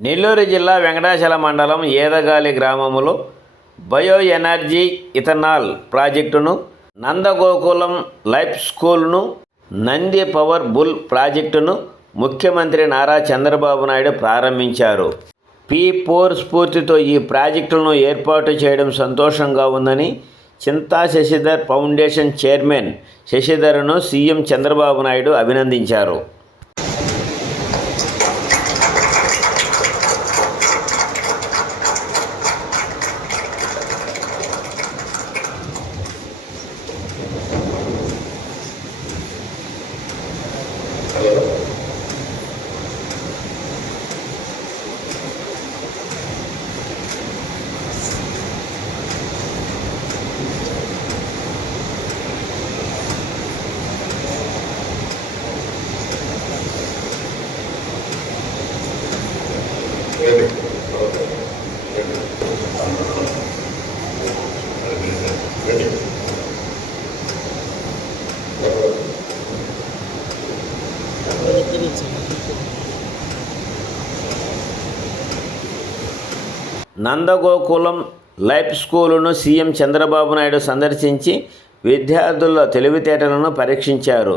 నెల్లూరు జిల్లా వెంకటాచల మండలం ఏదగాలి గ్రామములో బయో ఎనర్జీ ఇథనాల్ ప్రాజెక్టును నందగోకులం లైఫ్ స్కూల్ను నంది పవర్ బుల్ ప్రాజెక్టును ముఖ్యమంత్రి నారా చంద్రబాబు నాయుడు ప్రారంభించారు. పీ ఫోర్ స్ఫూర్తితో ఈ ప్రాజెక్టులను ఏర్పాటు చేయడం సంతోషంగా ఉందని చింతా శశిధర్ ఫౌండేషన్ చైర్మన్ శశిధర్ను సీఎం చంద్రబాబు నాయుడు అభినందించారు. నందగోకులం లైఫ్ స్కూలును సీఎం చంద్రబాబు నాయుడు సందర్శించి విద్యార్థుల తెలివితేటలను పరీక్షించారు.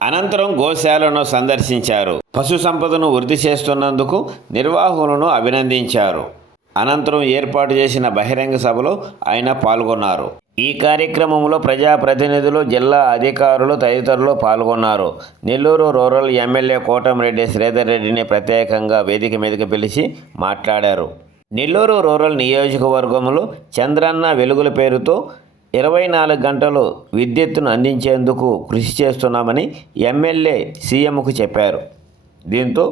అనంతరం గోశాలను సందర్శించారు. పశు సంపదను వృద్ధి చేస్తున్నందుకు నిర్వాహకులను అభినందించారు. అనంతరం ఏర్పాటు చేసిన బహిరంగ సభలో ఆయన పాల్గొన్నారు. ఈ కార్యక్రమంలో ప్రజాప్రతినిధులు జిల్లా అధికారులు తదితరులు పాల్గొన్నారు. నెల్లూరు రూరల్ ఎమ్మెల్యే కోటమిరెడ్డి శ్రీధర్ రెడ్డిని ప్రత్యేకంగా వేదిక మీదకి పిలిచి మాట్లాడారు. నెల్లూరు రూరల్ నియోజకవర్గంలో చంద్రన్న వెలుగుల పేరుతో ఇరవై నాలుగు గంటలు విద్యుత్తును అందించేందుకు కృషి చేస్తున్నామని ఎమ్మెల్యే సీఎంకు చెప్పారు. దీంతో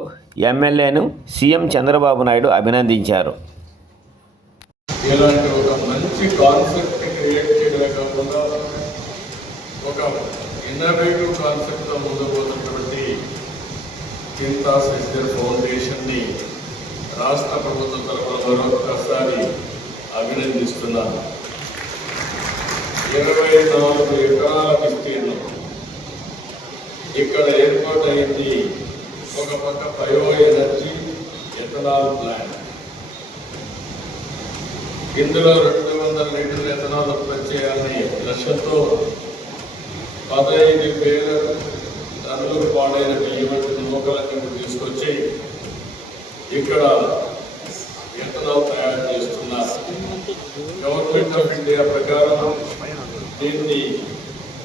ఎమ్మెల్యేను సీఎం చంద్రబాబు నాయుడు అభినందించారు. ఇలాంటి ఒక మంచి కాన్సెప్ట్ క్రియేట్ చేయడమే కాకుండా ఒక ఇన్నోవేటివ్ కాన్సెప్ట్తో ముందుకుపోతున్నటువంటి చింతా శశిధర్ ఫౌండేషన్ని రాష్ట్ర ప్రభుత్వం తరఫున మరొకసారి అభినందిస్తున్నాను. ఇరవై నాలుగు ఎకరాల విస్తీర్ణం. ఇక్కడ ఏర్పాటు అయింది ఒక పక్క బయో ఎనర్జీ ఎథనాల్ ప్లాంట్. ఇందులో రెండు వందల లీటర్ల ఎథనాల్ ఉత్పత్తి చేయాలని లక్ష్యంతో పదహైదు వేల టన్నులు పాడైన బియ్యమంటి నూకలన్నీ తీసుకొచ్చి ఇక్కడ ఎథనాల్ తయారు చేస్తున్నారు. గవర్నమెంట్ ఆఫ్ ఇండియా ప్రకారం దీన్ని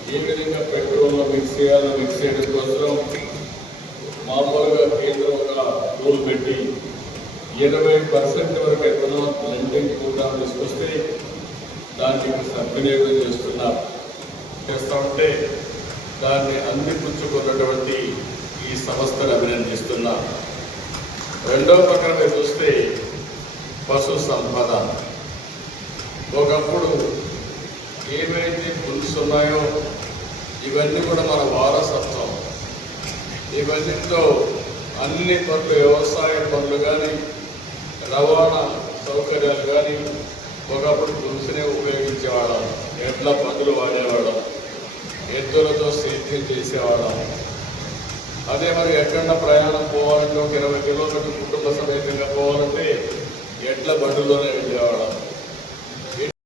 ఏ విధంగా పెట్రోల్లో మిక్స్ చేయాలో మిక్స్ చేయడం కోసం మామూలుగా కేంద్రం ఒక రూల్ పెట్టి ఇరవై పర్సెంట్ వరకు ఎథనాల్ బ్లెండింగ్ కూడా తీసుకొస్తే దాన్ని సద్వినియోగం చేస్తున్నారు. చేస్తూ ఉంటే దాన్ని అందిపుచ్చుకున్నటువంటి ఈ సంస్థను అభినందిస్తున్నా. రెండవ పక్కన మీరు చూస్తే పశు సంపద. ఒకప్పుడు ఏవైతే పులుసు ఉన్నాయో ఇవన్నీ కూడా మన వారసత్వం. ఇవన్నీతో అన్ని పనులు వ్యవసాయ పనులు కానీ రవాణా సౌకర్యాలు కానీ ఒకప్పుడు పులుసునే ఉపయోగించేవాళ్ళం. ఎడ్ల పందులు వాడేవాళ్ళం. ఎద్దులతో సేద్యం చేసేవాళ్ళం. అదే మరి ఎక్కడన్నా ప్రయాణం పోవాలంటే ఒక ఇరవై కిలోమీటర్ కుటుంబ సమేతంగా పోవాలంటే ఎడ్ల బండిలోనే వెళ్ళేవాళ్ళం.